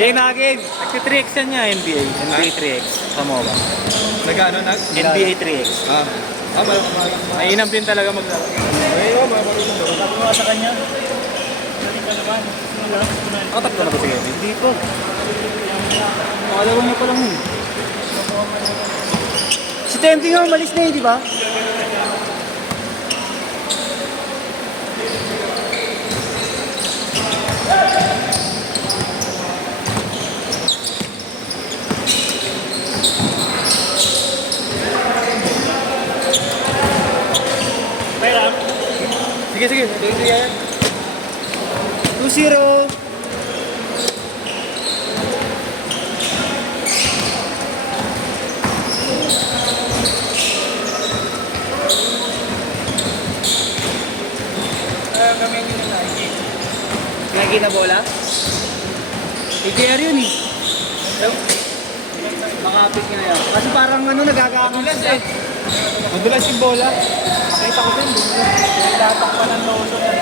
Yung naging, nagti-3x yan niya, NBA. NBA 3x. Tama ba? Nag-ano na? NBA 3x. Mainam din talaga maglaro. Ayun, marunong doon. Sabi mo sa kanya, galing ka naman. Nakatakbo na ba si Kevin? Hindi po. Nakalaro niya pa lang yun. Si Tempi nga umalis na yun, di ba? Mayroon. Sige, sige. Sige yan. 2-0. Gamitin nila. Lagi na bola? AJR yun eh. Makapit nga yan. Kasi parang ano, nagagaangan siya. Madulas yung bola. Nakita ko din. Nilatak pa ng loso na.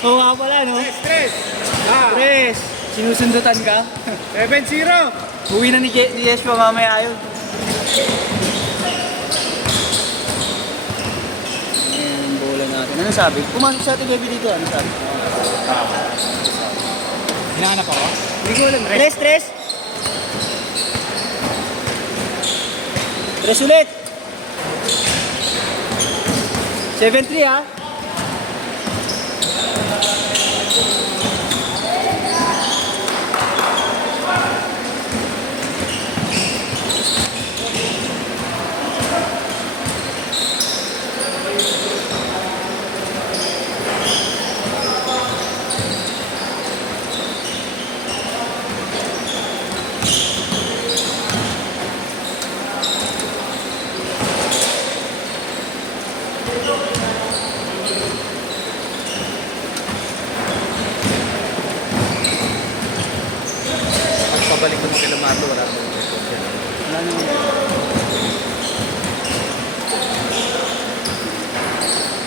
Oo nga pala, no? Stress! Tres, sinusundutan ka? 7-0! Uwi na ni Yeshua mamaya yun. Ayan, bola natin. Ano sabi? Pumasok sa ating gabi dito. Ano sabi? Hinahanap ako? Hindi ko alam. Tres. Tres ulit. 7-3 ha. Pabalik ko ng kilomato, wala ko. Wala naman.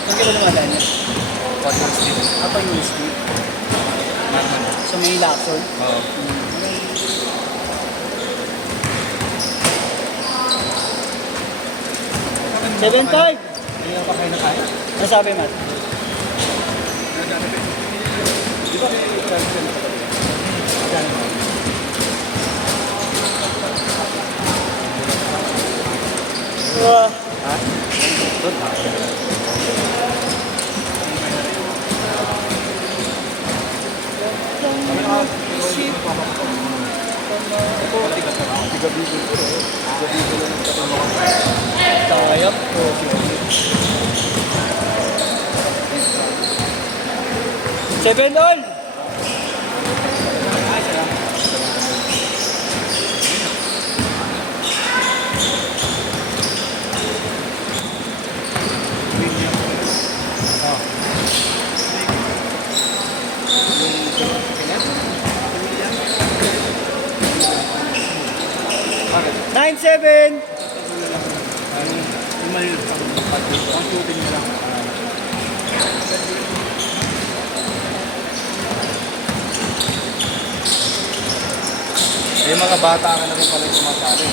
Saan ka ba namadaan niya? Podcast din. Apa yung street? Naman. Sa may Lacson? Oo. Seven five. Hindi ako kayo na kaya. Ano sabi, Matt? Di ba? Ha? Sayap po. Seven all. Bakit? 9-7. Yung malilit ang ang shooting nila. Yung mga bata ka na rin pala yung sumasali.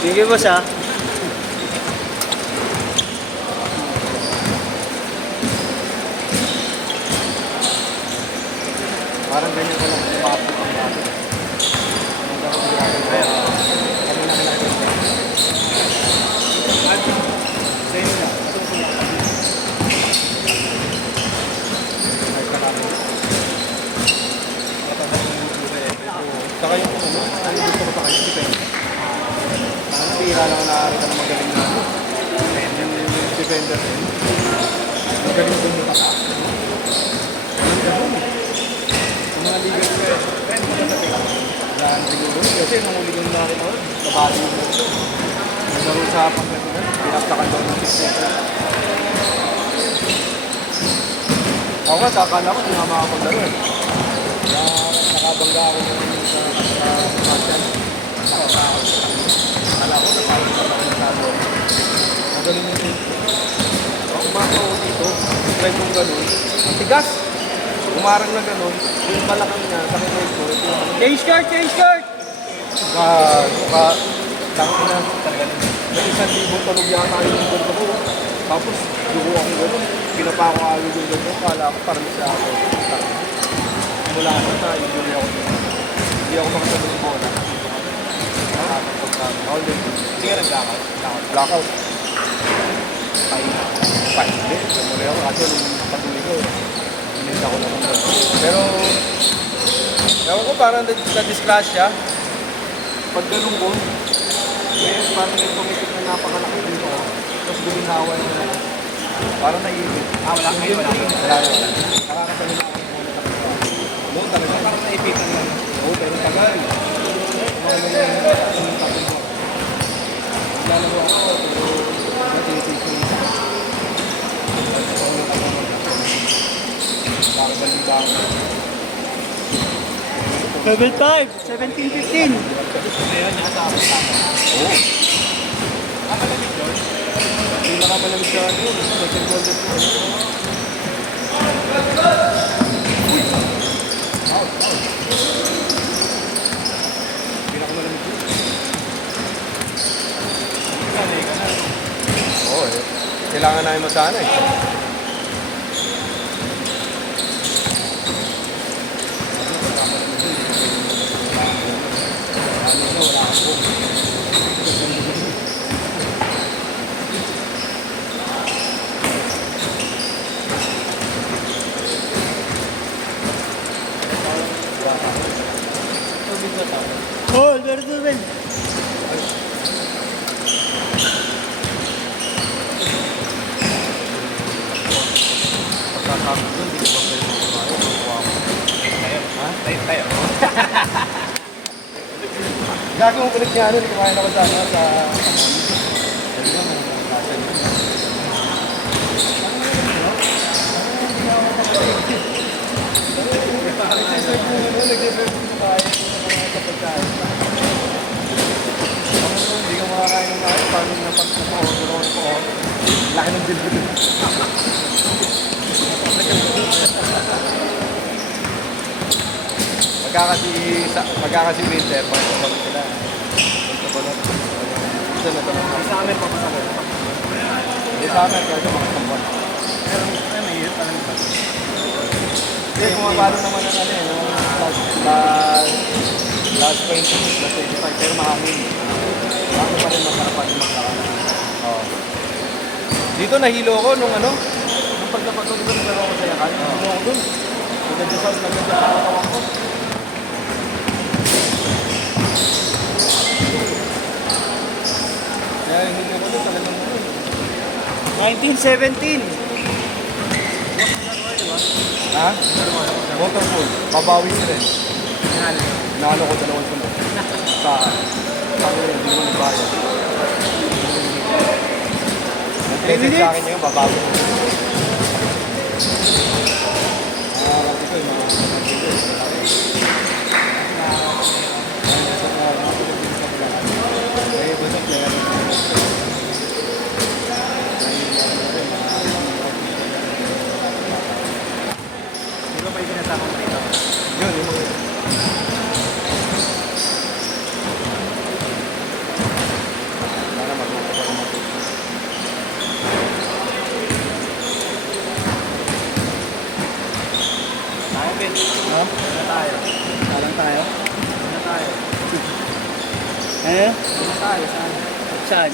Sige, boss ha. Parang ganyan ko lang. Mapapit ang natin. Saka yung ano gusto ko sa kanya, depende. Pira lang nakakita ng magaling na ano. Defender din. Magaling din yung kasa. Yung mga liga ko eh. Trend mo na sa yan siguro. Kasi nung uli ko na rin ako, nabali yung mga. Naglaro sa Pangasinan, pinaptakan daw ng 6 ako nga, kakala ko, hindi nga makapaglaro eh. Kaya nakabangga ako sa Martian. Akala ko, nakawin pa ako sa loob. Magaling yung team. Ako kumakaw dito, try kong gano'n. Ang tigas! Umarang na gano'n, yung balakang niya, sa kinay ko, ito yung Change card, change card! Tangin na, talaga na. May 1,000 talog yata yung ganda ko. Tapos, dugo ako gano'n. Pinapa ko agad yung ganda. Kala ko parang siya ako. Mula na sa injury ako. Hindi ako makasama ng bola. Hindi ka nag-blackout. Blackout. Ay, hindi. Muli ako. Kaso nung patuloy ko, hinita ko naman doon. Pero, ewan ko parang na-disclash siya. Pag ganun ko, ngayon parang may tumitik na napakalaki dito. Tapos guminawa yung na. Parang naiipit. Wala kayo, wala. Wala. Nakakasali na ako muna sa kanya. Noon talaga. Parang naipitan lang. Oo, pero tagal. Naglalaro ako, pero natisip ko yung parang balita ako. Double time, 17-15. Ngayon, nasa ako sa akin. Oo. Malamig doon. Hindi nakamalamig sa ano yun. Second golden ko. Pinakamalamig yun. Sanay ka na. Oo eh. Kailangan namin masana eh. Oh, Alberto Rubén. Pagkakakot doon, hindi ko pa pwede kumain. Ha? Tayo. Gagawin ko ulit niya, ano, kumain ako sa hindi ka makakain ng kain, paano napag-order ko? Laki ng bilbil. Magkakasi winter, pagkabalot sila. Pagkabalot. Gusto na ito. Sa amin pa masakit. Hindi sa amin, kaya ito mga tambal. Pero may hirap pa lang ito. Hindi, kumapalo naman ang ano last 20, last 25, pero mahangin. Mahangin pa rin masarap pa rin maglakad. Oo. Dito nahilo ko nung ano, nung pagkapatuloy ko nagkaroon ko sa yakan, nahilo ko dun. Nagdadasal sa katawan ko. Kaya hindi ko dun talagang ano. 1917. Ha? Waterfall. Babawi sila eh. Nalo ko 2 sunod. Sa hindi mo nagbayad. Nag-message sa akin yun, babawi ko. Kasi ko yung mga Di ba may sinasama mo dito? yun, yung mga sana matuto ko naman. Tayo, Ben. Ha? Ano tayo? Salang tayo. Ano tayo? Eh? Ano tayo? Saan? Saan?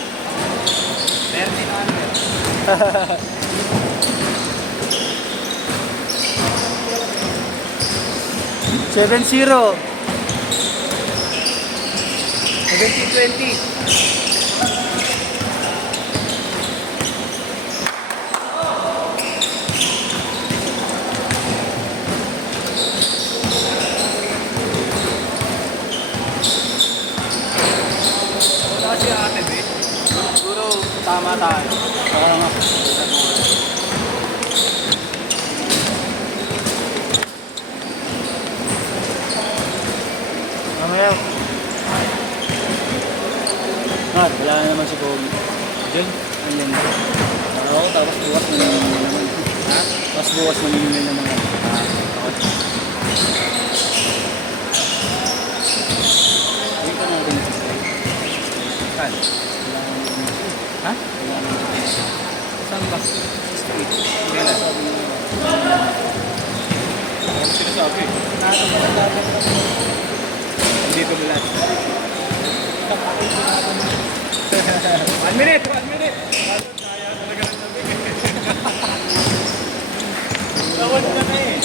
Meron din ano eh. Seven zero. 17-20. Wala si ate, eh. Siguro tama tayo. Baka nga. Mamaya. Wala na naman si Kobe. Diyan? Ayun. Oo, tapos bukas manimil na naman. Ha? Tapos bukas manimil na naman. Okay. Hindi ka natin nag-spray. Saan? Ha? Saan ba? Street. Kailan? Ano sinasabi? Dito mo lang. 1 minute! 1 minute! Kaya talaga ng sabi. Tawad ka na eh.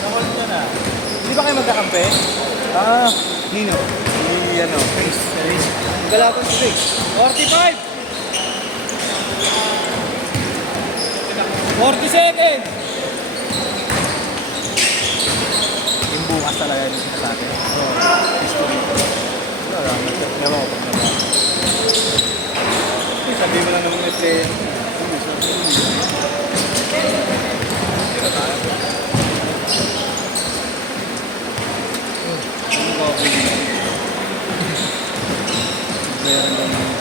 Tawad ka na. Hindi ba kayo magkakampi? Nino? Ni ano? Chris. Galapan si Chris. 45! 40 seconds! Yung bukas talaga yung sinasabi. Oo. History. Wala, nagkakyawa ko pag naman. Sabi mo lang naman may play. Tira tayo. Ano ba ako yun? Bayaran lang naman.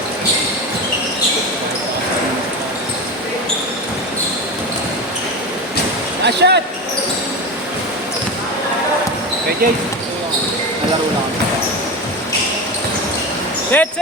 Shot! Okay, Jay. Nalaro lang ako. Set!